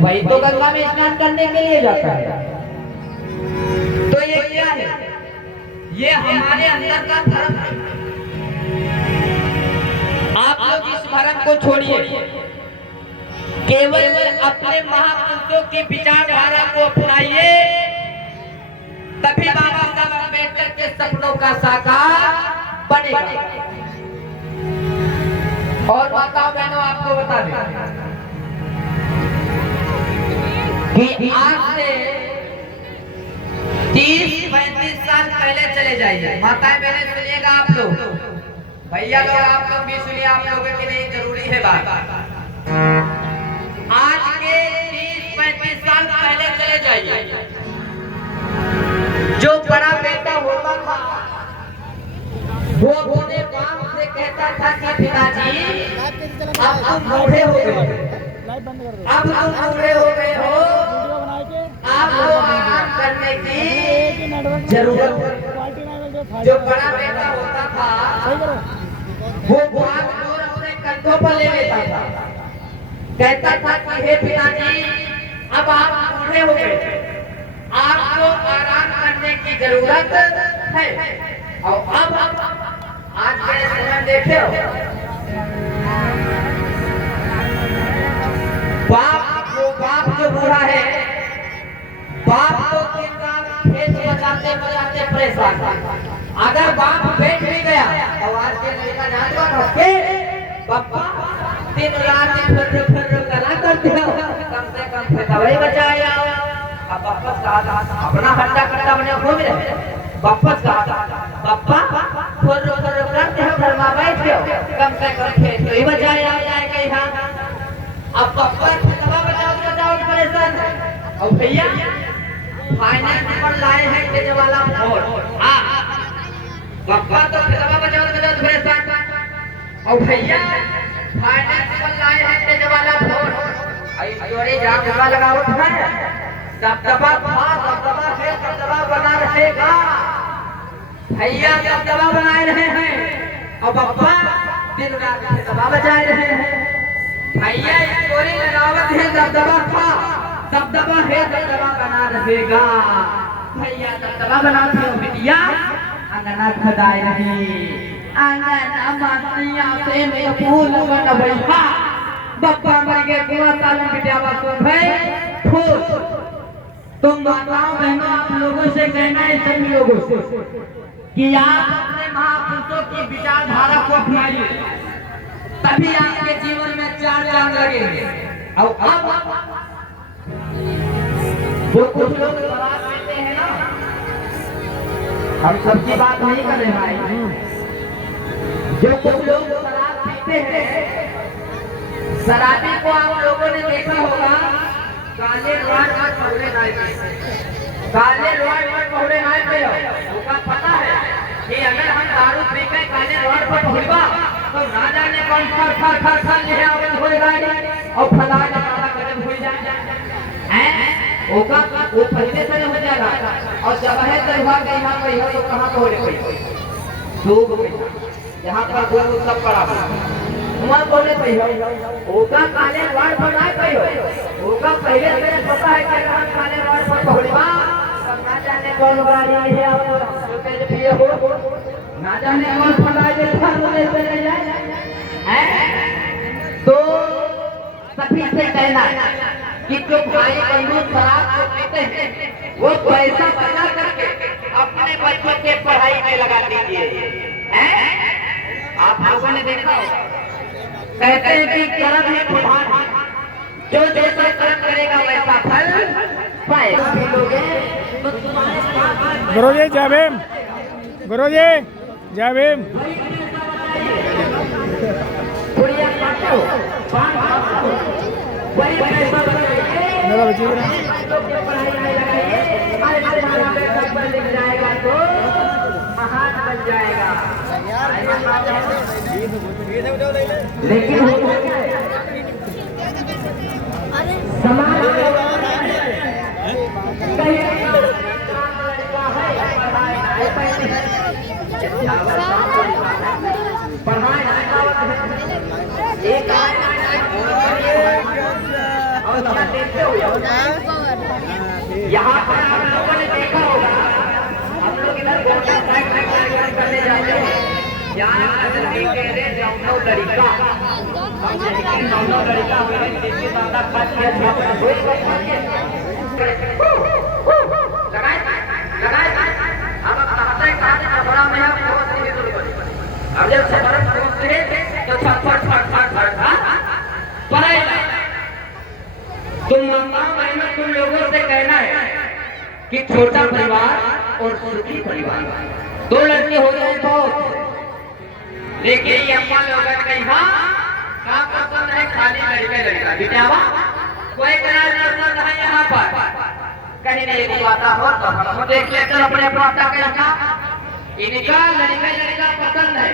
वही तो गंगा में स्नान करने के लिए जाता है। तो ये क्या है? ये हमारे अंदर का धर्म है। आप लोग इस भ्रम को छोड़िए, केवल अपने महापुरुषों की विचारधारा को अपनाइए, तभी बाबा साहब अम्बेडकर के सपनों का साकार बनेगा। और बताओ बहनों, आपको बता दें कि आज से 30-35 साल पहले चले जाइए। माताएं बहनें सुनिएगा, आप लोग, भैया लोग, आप लोग भी सुनिए, आप लोगों के लिए जरूरी है बात। आज के 30-35 साल पहले चले जाइए, जो बड़ा बेटा होता था वो अपने बाप से कहता था कि पिताजी अब तुम बूढ़े हो गए, अब तुम बूढ़े हो गए हो, आपको आराम करने की जरूरत है। जो बड़ा बेटा होता था वो बात जोर अपने कंधों पर ले लेता था, कहता था कि हे पिताजी अब आप बूढ़े हो गए, आपको आराम करने की जरूरत है। और अब आज के समय देखे हो, बाप जो बूढ़ा है, बाप तो दिन रात खेत बजाते बजाते परेशान। अगर बाप बैठ भी गया तो आज के लड़का जानवा रखे पापा दिन रात फिर कला करते हो, कम से कम दवाई बचाया। अब वापस कहा अपना हट्टा कट्टा बने घूम रहे, वापस कहा पापा फिर करते हो, घर में बैठ गए, कम से कम खेत तो ही बचाया जाएगा यहाँ। अब पापा दवा बचाओ बचाओ परेशान है। और भैया फाइनेंस पर लाए हैं तेज वाला फोन, पापा तो दवा बचाओ बचाओ परेशान। और भैया फाइनेंस पर लाए हैं तेज वाला फोन, जोड़े जागरूकता लगावट है, दबदबा था, दबदबा है, दबदबा बना रहेगा। भैया दबदबा बनाए रहे हैं और पापा दिन रात दबा बजाए रहे हैं। भैया चोरी लगावत है, दबदबा था, दबदबा है, दबदबा बना रहेगा। भैया दबदबा बनाते हो बिटिया, अंगना खदाए रही, अंगना मातिया से में फूल बन भैया, बप्पा मर गए कुआं तालू बिटिया बासु भाई फूल। तुम माताओं बहनों, आप लोगों से कहना है, सभी लोगों से, कि आप अपने महापुरुषों की विचारधारा को अपनाइए, तभी आपके जीवन में चार चांद लगेंगे। और अब जो कुछ लोग शराब पीते हैं ना, हम सबकी बात नहीं कर रहे भाई, जो कुछ लोग शराब पीते हैं, शराबी को आप लोगों ने देखा होगा काले रोड पर पहुंचे नहीं, काले रोड पर पहुंचे नहीं पे होगा। पता है कि अगर हम दारू पी के काले रोड पर पहुंचवा तो ना जाने कौन खर ले आवाज हो गाड़ी और फला काला कदम हो जाए हैं, ओका वो पहले से हो जाएगा। और जब है दरबार के यहाँ पे हो तो कहाँ हो रे कोई दो यहाँ पर दो सब पड़ा वहाँ बोले पे ओका काले रोड पर ना पे ओका पहले से पता है कि हम काले रोड पर पहुंचवा ना जाने कौन गाड़ी है और जो तेज पिए हो, ना जाने कौन फला के थाने चले जाए हैं। तो सभी से कहना कि जो भाई बंधु शराब को पीते हैं वो पैसा बचा करके अपने बच्चों के पढ़ाई में लगा दीजिए हैं। आप लोगों ने देखा होगा, कहते हैं कि कर्म है प्रधान, जो जैसा कर्म करेगा वैसा फल पाएगा। गुरुजी जय भीम, गुरुजी जय भीम। मेरा बच्ची लेकिन समाज और क्या देखते हो यहाँ पर हम लोगों ने देखा होगा, हम लोग इधर कार्यक्रम करने जाते हैं, यहाँ नौ लड़का हुए जिसके साथ खत किया अब जब तो तुम तुम लोगों से कहना है कि छोटा परिवार और सुखी परिवार, दो लड़के हो जाए बहुत, लेकिन ये अम्मा लोग क्या पसंद है, खाली लड़का लड़का बिटावा, कोई पसंद है यहाँ पर कहीं नहीं आता हो तो हम देख लेते अपने माता का, इनका लड़का लड़का पसंद है।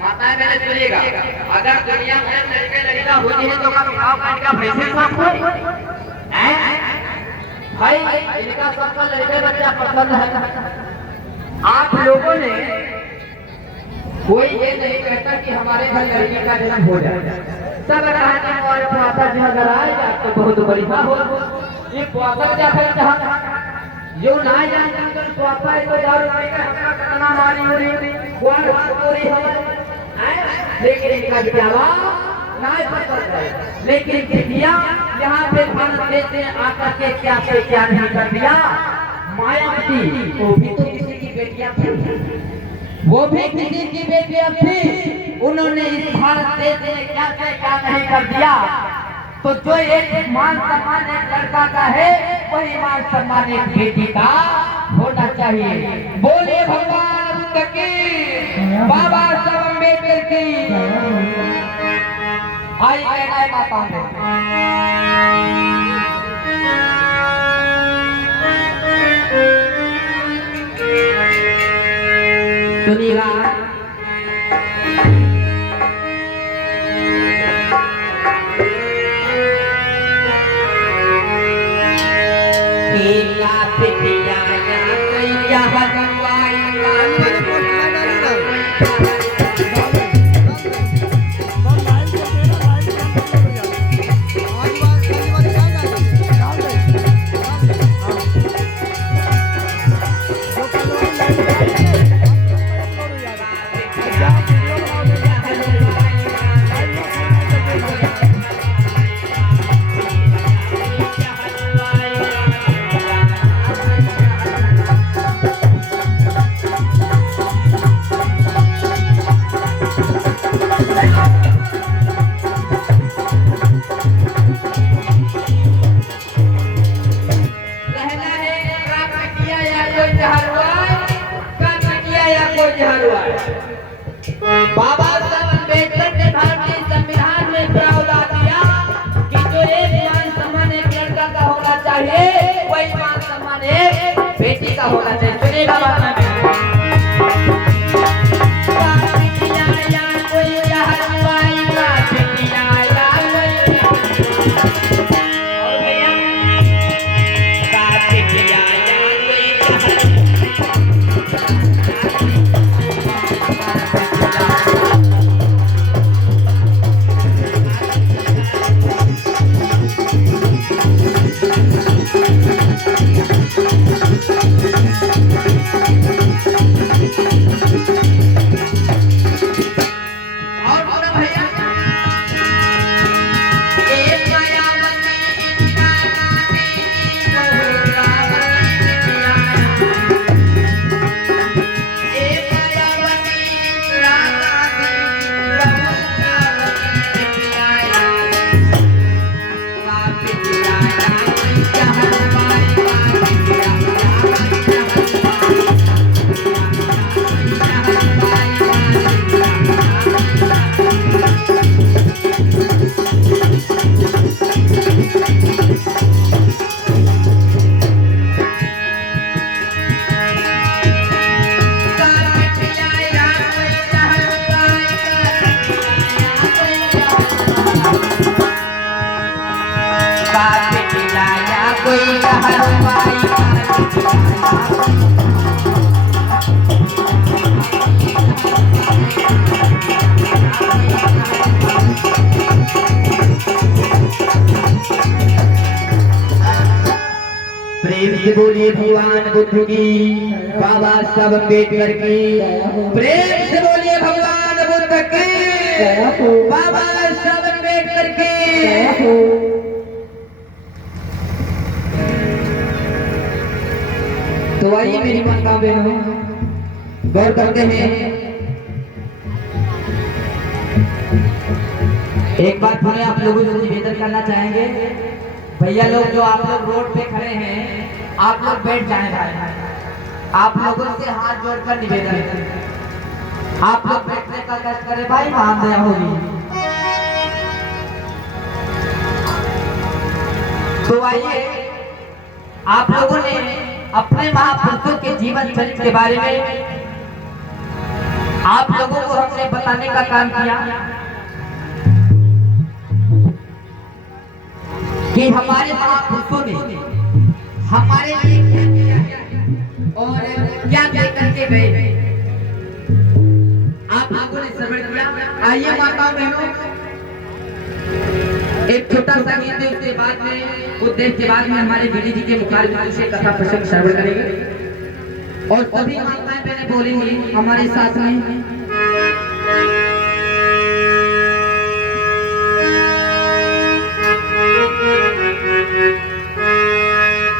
माता मेरे सुनिएगा, अगर दुनिया में लड़के लड़का होती है तो का भैंसे भाई इनका सबका लड़के बच्चा पसंद है। आप लोगों ने कोई ये नहीं कहता कि हमारे घर लड़की का जन्म हो जाए, सब हमारे माता जी अगर आएगा तो बहुत बड़ी बात हो। ये जो ना जान स्वापा है तो दारू कितना मारी हो रही लेकिन इनका बिचावा ना पसंद है, लेकिन बिटिया यहाँ पे खाना देते आकर के क्या से क्या नहीं कर दिया। मायावती वो भी तो किसी की बेटियां थी, वो भी किसी की बेटियां थी, उन्होंने इस भारत देश में क्या से क्या नहीं कर दिया। तो जो एक मान सम्मान एक लड़का का है, वही मान सम्मान एक बेटी का होना चाहिए। बोले भगवान की, बाबा साहब अम्बेडकर की। आई कहना माता सुनिएगा, बाबा साहब अम्बेडकर ने भारतीय संविधान में प्रावधान दिया कि जो एक मान सम्मान एक लड़का का होना चाहिए, वही मान सम्मान एक बेटी का होना चाहिए। सुनिएगा बात Thank you. प्रेम से बोलिए भगवान बुद्ध की, बाबा साहब अम्बेडकर की। प्रेम से बोलिए भगवान बुद्ध की, बाबा साहब अम्बेडकर की। तो आइए मेरी माता बहनों, गौर करते हैं। एक बार पुनः आप लोगों से निवेदन करना चाहेंगे, भैया लोग जो आप लोग रोड पे खड़े हैं, आप लोग बैठ जाएं भाई। आप लोगों से हाथ जोड़कर निवेदन है, आप लोग बैठने का कष्ट करें भाई, महान दया होगी। तो आइए, आप लोगों ने अपने महापुरुषों के जीवन चरित्र के बारे में आप लोगों को हमने बताने का काम किया कि हमारे महापुरुषों ने हमारे लिए क्या किया और क्या क्या करके गए, आप लोगों ने श्रवण किया। आइए माता बहनों, एक छोटा सा गीत है, उसके बाद में उद्देश्य के बाद में हमारे दीदी जी के मुखारबिंदु से कथा प्रसंग श्रवण करेंगे और सभी माताएं बहनें बोलेंगी हमारे साथ में।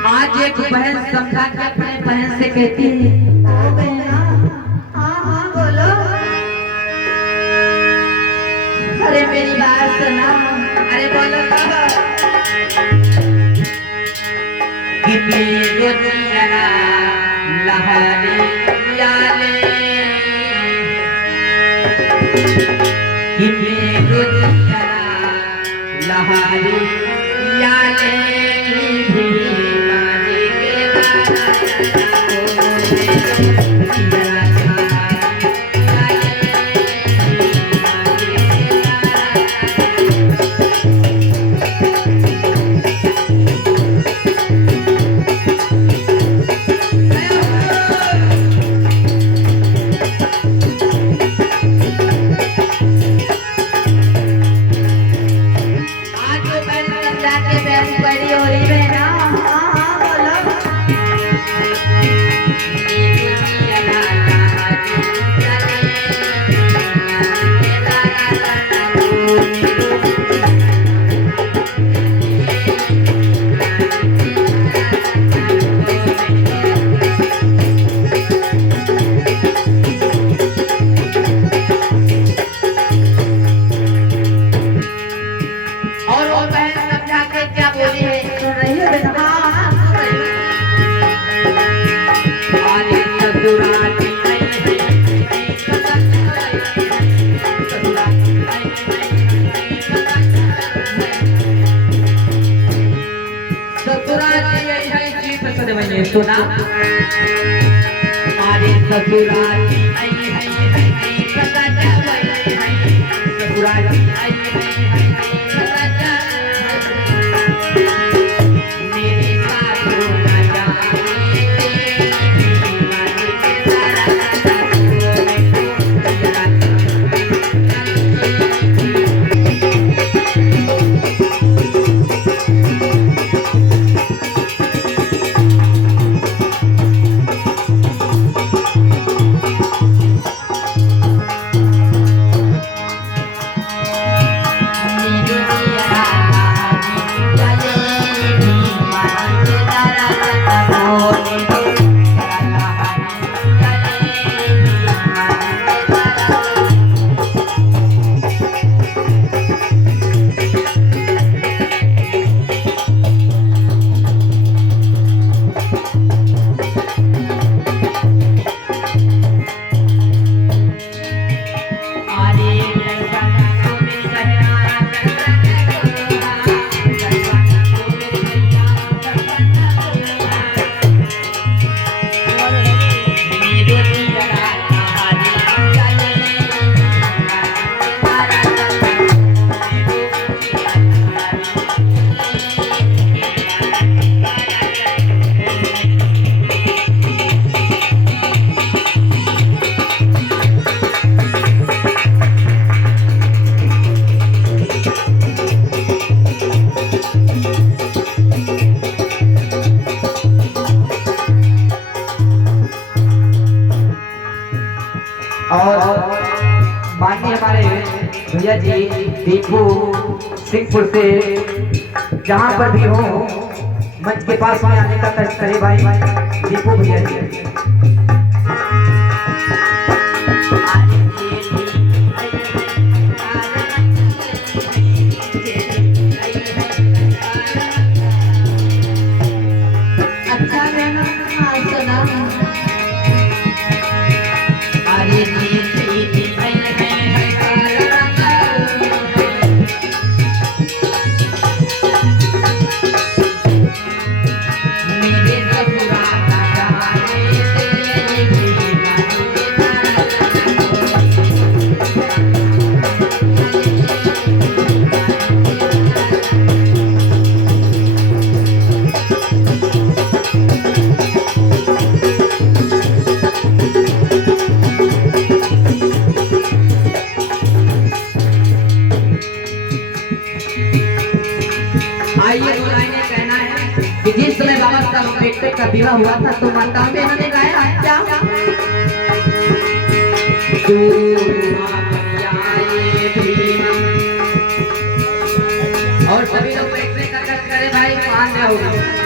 आज एक बहन समझा के अपने बहन से कहती है, ओ बहना, हाँ हाँ बोलो। अरे मेरी बात सुना, अरे बोलो कितनी गोतियाना लहरी याले, कितनी गोतियाना लहरी याले भी मारी के बारा सुना अरे ससुराली आई है सदा जावई है, ससुराली आई है सदा मेरे साथ ना जाने भैया जी दीपू सिंहपुर से जहाँ पर भी हो मंच के पास में आने का कष्ट करे भाई दीपू भैया जी। जिस समय बाबा साहब अम्बेडकर का विवाह हुआ था तो माताओं ने इन्होंने गाया क्या और सभी लोग बैठने का कष्ट करे भाई मान रहे होगा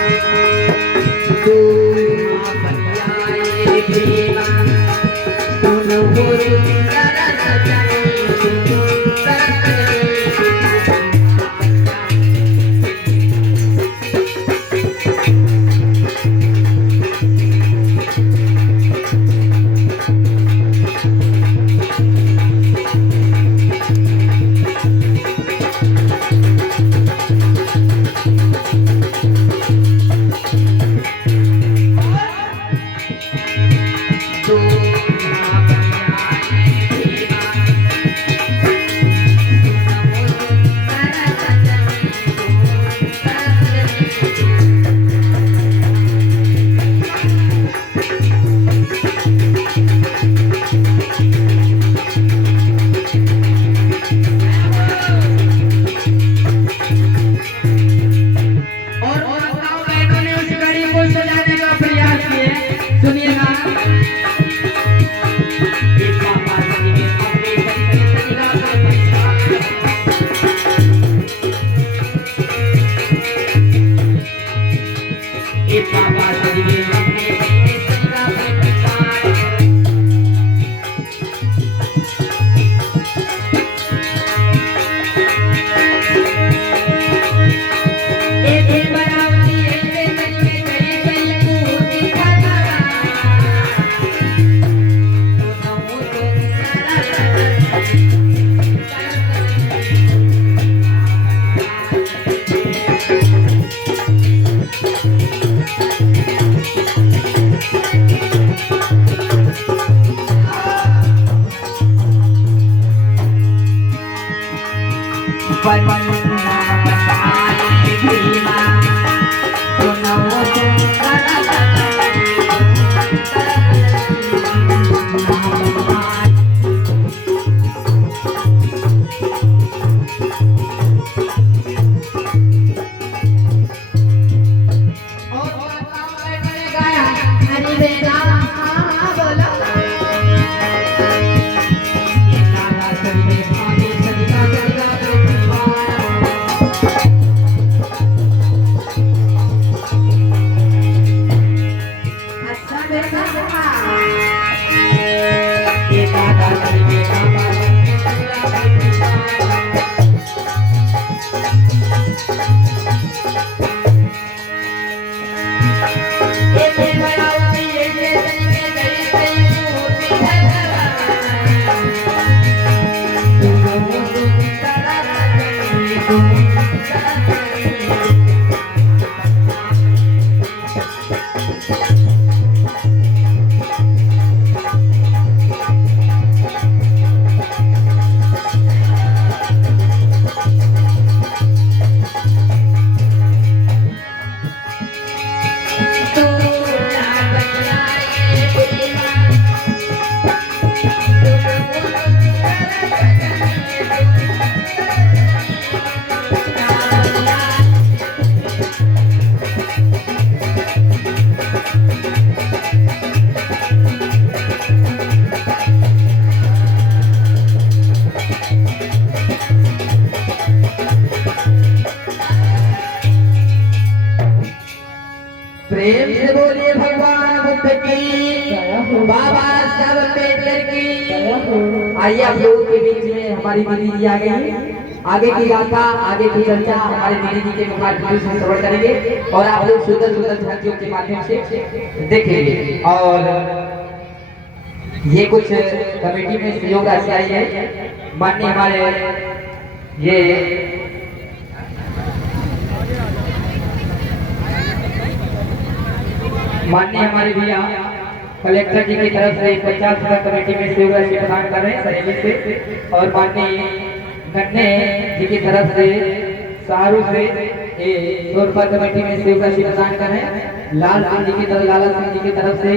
प्रेम से बोलिए भगवान बुद्ध की, बाबा साहब अम्बेडकर की। आइए आप लोगों के बीच में हमारी दीदी जी आ गई। आगे की गाथा, आगे की चर्चा हमारे दीदी जी के मुखारबिंदु से श्रवण करेंगे और आप लोग सुंदर सुंदर झांकियों के माध्यम से देखेंगे। और ये कुछ कमेटी में सहयोग राशि आई है। माननीय हमारे ये माननीय हमारे भैया कलेक्टर जी की तरफ से 50 रुपए कमेटी में सहयोग राशि प्रदान कर रहे हैं सहयोग से। और माननीय गन्ने जी की तरफ से शाहरुख से 100 रुपए कमेटी में सहयोग राशि प्रदान कर रहे हैं। लाला सिंह जी की तरफ से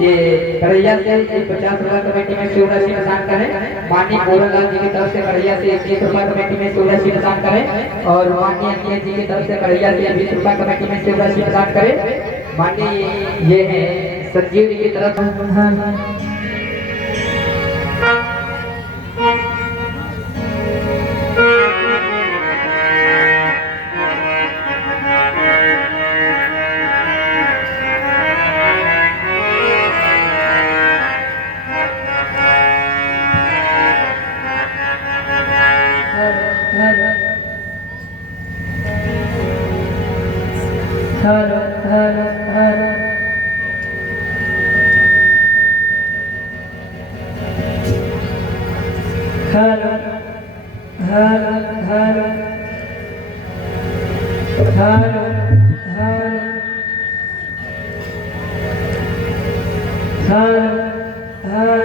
ये करैया से 50 रुपए कमेटी में सहयोग राशि प्रदान करें। माननीय मोहनलाल जी की तरफ से करैया से 1 रुपए कमेटी में सहयोग राशि प्रदान करें। और माननीय अनिया जी की तरफ से करैया से 20 रुपए कमेटी में सहयोग राशि प्रदान करें। माननीय ये है संजीव जी की तरफ हर हर हर हर हर हर हर हर हर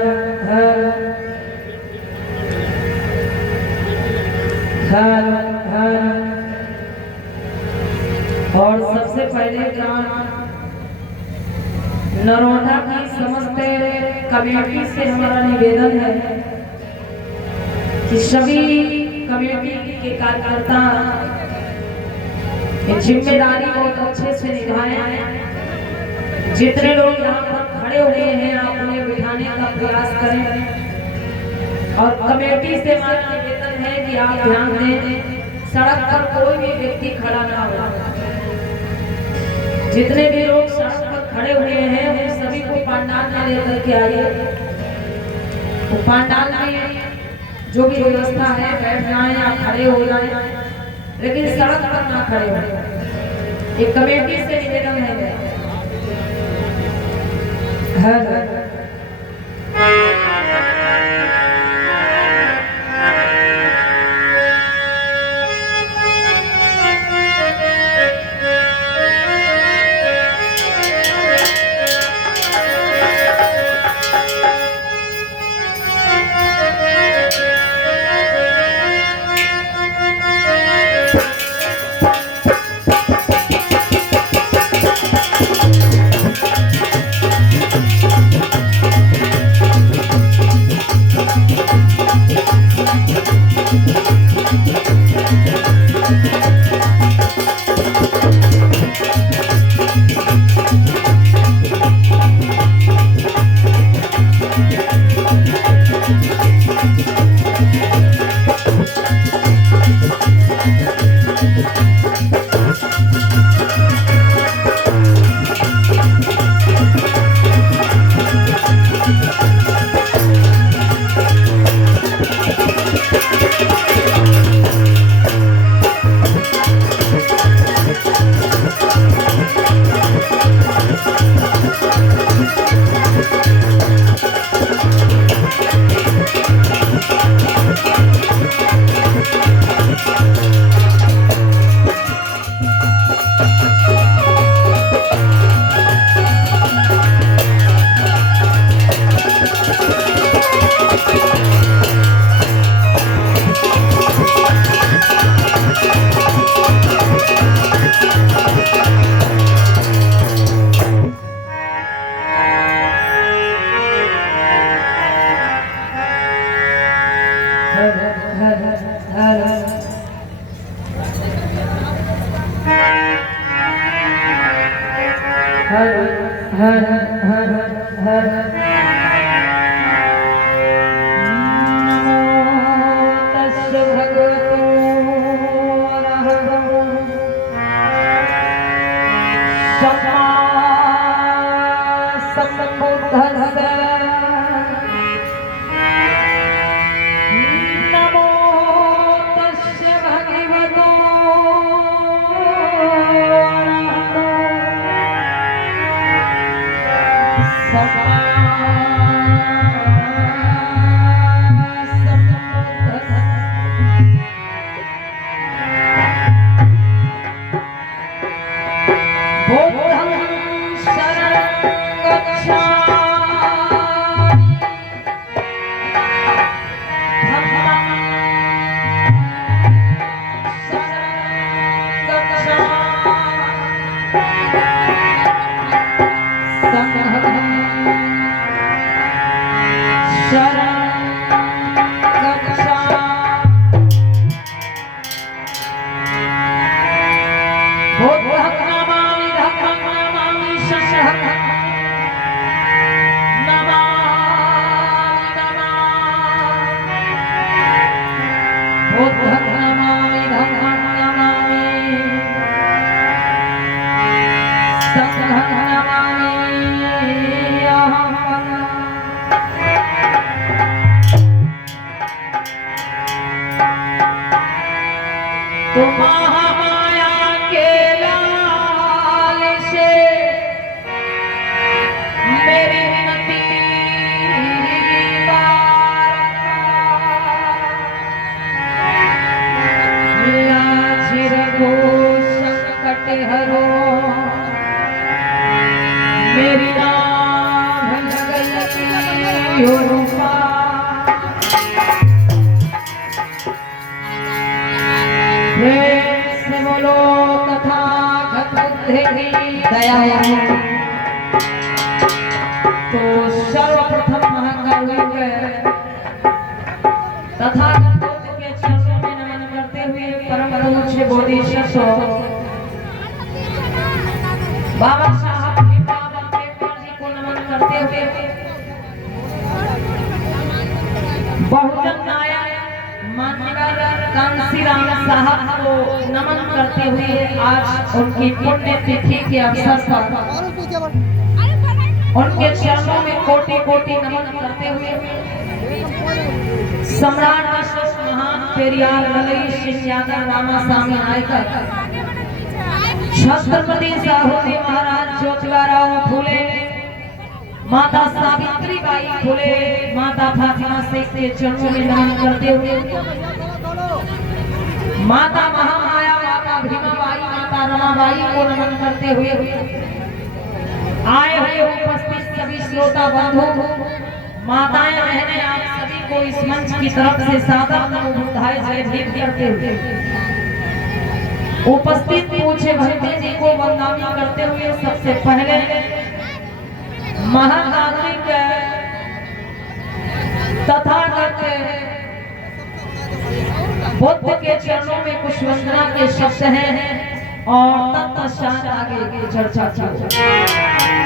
हर हर हर और सबसे पहले नरोदा की समस्त कमेटी से हमारा निवेदन है कि सभी कमेटी के कार्यकर्ता ये जिम्मेदारी बहुत अच्छे से निभाएं। जितने लोग यहाँ पर खड़े हुए हैं आप उन्हें बिठाने का प्रयास करें। और कमेटी से हमारा निवेदन है कि आप ध्यान दें, सड़क पर कोई भी व्यक्ति खड़ा ना हो। जितने भी लोग सड़क पर खड़े हुए हैं उन सभी को पंडाल में लेकर के आइए। तो पंडाल में जो भी व्यवस्था है बैठ जाएं या खड़े हो जाएं, लेकिन सड़क पर ना खड़े हो। एक कमेटी से निवेदन है। सम्बुद्धस्य नमो तस्य भगवतो तो महामाया के लाल से मेरी नदी लाजिर को संकट हरो मेरी नाम गई रूपा से बोलो तथागत दया तो सर्वप्रथम महाकारुणिक तथागत के चरणों में नमन करते हुए परम पूज्य बोधिसत्व बाबा साहब भीमराव अम्बेडकर जी को नमन करते हुए बहुजन नायक माननीय कांसीराम साहब को नमन करते हुए आज उनकी पुण्य तिथि के अवसर पर उनके चरणों में कोटि कोटि नमन करते हुए सम्राट अशोक महान पेरियार ललई सिंह यादव रामास्वामी नायकर छत्रपति साहूजी महाराज ज्योतिबाराव फुले माता सावित्री बाई फुले माता फातिमा शेख के चरणों में नमन करते हुए माता महामाया माता भीमाबाई माता रमाबाई को नमन करते हुए आए हुए उपस्थित सभी श्रोता बंधु माताएं बहनें आप सभी को इस मंच की तरफ से सादर नमो बुद्धाय जय भीम करते हुए उपस्थित पूज्य भक्ति जी को वंदना करते हुए सबसे पहले महाकारुणिक तथागत बुद्ध के चरणों में कुछ वंदना के शब्द हैं और तत्पश्चात आगे की चर्चा की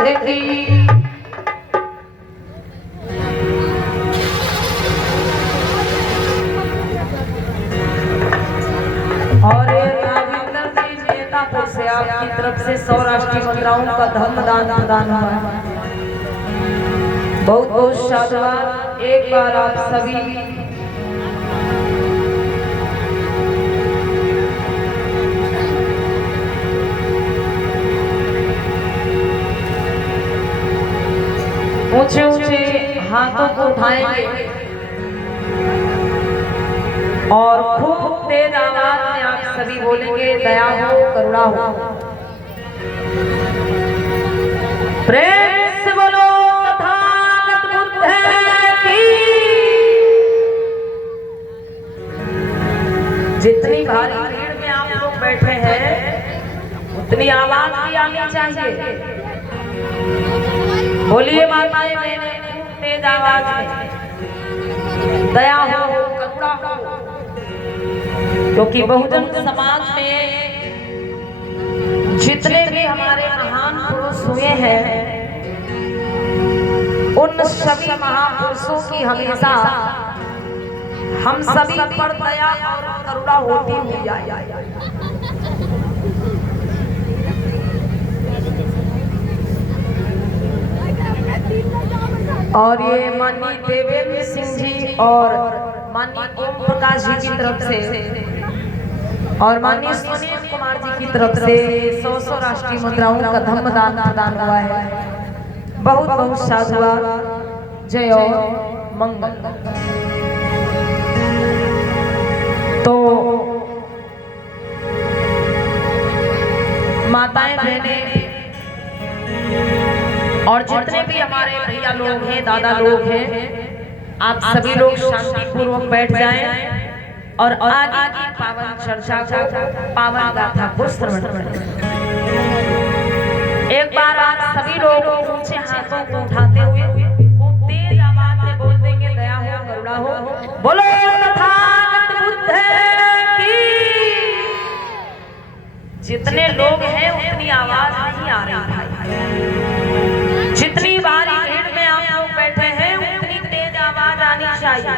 राधे की। और राजेंद्र जी नेतापुर से आपकी तरफ से 100 राष्ट्रीय मुद्राओं का धन दान प्रदान हुआ है। बहुत बहुत साधुवाद। एक बार आप सभी ऊंचे ऊंचे हाथों को उठाएंगे और खूब तेज आवाज में आप सभी बोलेंगे, दया हो करुणा हो। प्रेम से बोलो तथागत बुद्ध की। जितनी भारी भीड़ में आप लोग बैठे हैं उतनी आवाज भी आनी चाहिए। बोलिए माताएं बहनें खूब तेज आवाज में, दया हो करुणा हो। क्योंकि बहुजन समाज में जितने भी हमारे महान पुरुष हुए हैं उन सभी महापुरुषों की हमेशा हम सभी पर दया और करुणा होती हुई जाए। और ये माननीय देवेंद्र सिंह जी और माननीय ओम प्रकाश जी की तरफ से और माननीय सुनील कुमार जी की तरफ से 100 राष्ट्रीय मुद्राओं का धन दान प्रदान हुआ है। बहुत बहुत साधुवाद। जय और मंगल। तो माताएं बहनें और जितने भी हमारे भैया लोग हैं, दादा लोग हैं, आप सभी लोग शांतिपूर्वक बैठ जाएं और आगे की पावन चर्चा को, पावन गाथा को श्रवण करें। एक बार आप सभी लोग ऊंचे हाथों को उठाते हुए खूब तेज आवाज में बोल देंगे, दया हो करुणा हो। बोलो तथागत बुद्ध की। जितने लोग हैं उतनी आवाज नहीं आ रही भाई। जितनी भारी भीड़ में आप लोग बैठे हैं उतनी तेज आवाज आनी चाहिए।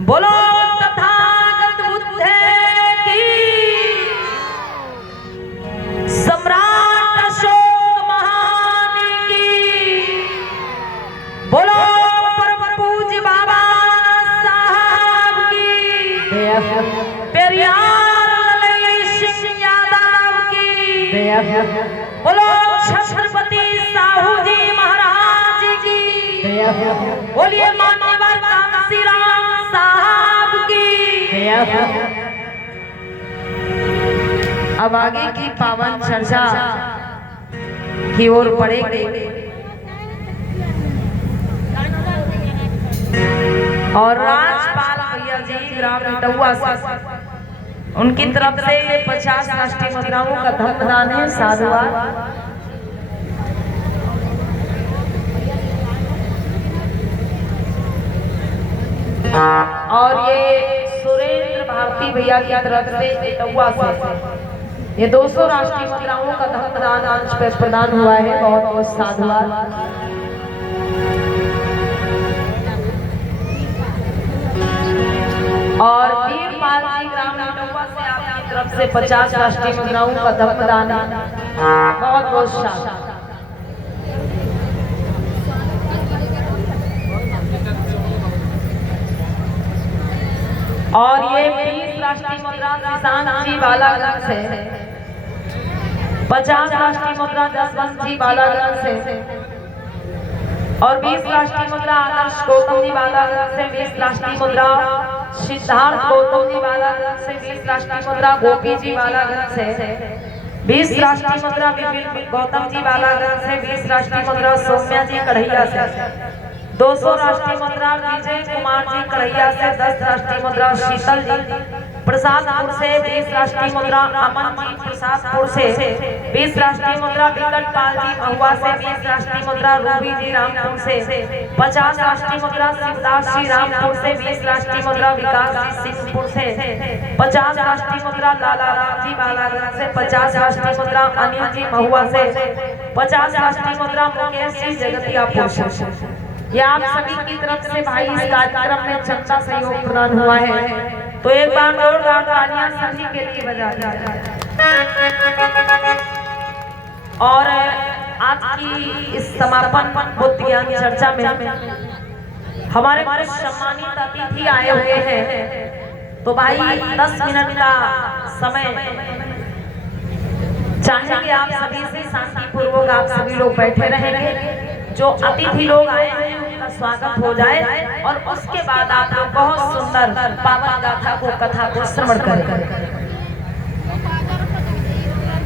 बोलो तथागत बुद्ध की। सम्राट अशोक महान की। बोलो परम पूज्य बाबा साहब की। पेरियार ललई सिंह यादव की। बोलो छत्रपति साहू जी महाराज की। बोलिए मान्यवर कांसीराम साहब की। अब आगे की पावन चर्चा की ओर बढ़ेंगे और राजपाल भैया जी ग्राम इटौआ से उनकी तरफ से 50 राष्ट्रीय मुद्राओं का धन दान है। साधुवाद। और ये सुरेंद्र भारती भैया की तरफ से इटौआ से ये 200 राष्ट्रीय मुद्राओं का धन दान अंश पे प्रदान हुआ है। बहुत बहुत साधुवाद। और वीरपाल जी ग्राम इटौआ से आपकी तरफ से 50 राष्ट्रीय मुद्राओं का धन दान है। बहुत बहुत शाबाश। और ये 20 राष्ट्रीय मुद्रा किसान जी बालागंज से, 50 राष्ट्रीय मुद्रा जसवंत जी बालागंज से और 20 राष्ट्रीय मुद्रा आदर्श गौतम जी बालागंज से, 20 राष्ट्रीय मुद्रा सिद्धार्थ गौतम जी बालागंज से, 20 राष्ट्रीय मुद्रा गोपी जी बालागंज से, 20 राष्ट्रीय मुद्रा विपिन गौतम जी बालागंज से, 20 राष्ट्रीय मुद्रा सौम्या जी कढ़ैया से, 200 राष्ट्रीय मुद्रा विजय कुमार जी कढ़ैया से, 10 राष्ट्रीय मुद्रा शीतल जी प्रसादपुर से 20 राष्ट्रीय मुद्रा अमन जी प्रसादपुर से 20 राष्ट्रीय मुद्रा विकट पाल जी महुआ से 20 राष्ट्रीय मुद्रा रूबी जी रामपुर से 50 राष्ट्रीय मुद्रा शिवदास जी रामपुर से 20 राष्ट्रीय मुद्रा विकास जी सिंहपुर से 50 राष्ट्रीय मुद्रा लाला राम जी बालागंज से 50 राष्ट्रीय मुद्रा अनिल जी महुआ से 50 राष्ट्रीय मुद्रा मुकेश जी जगतियापुर से। ये आप सभी की तरफ से भाई इस कार्यक्रम में चंदा सहयोग प्रदान हुआ है, तो एक बार जोरदार तालियां सभी के लिए बजा जाए। और आज की इस समापन बुद्ध ज्ञान चर्चा में हमारे कुछ सम्मानित अतिथि आए हुए हैं, तो भाई 10 मिनट का समय चाहेंगे आप सभी से शांतिपूर्वक आप सभी लोग बैठे रहेंगे। जो अतिथि लोग आए हैं उनका स्वागत हो जाए और उसके बाद आप लोग बहुत सुंदर पावन गाथा को कथा को श्रवण करें।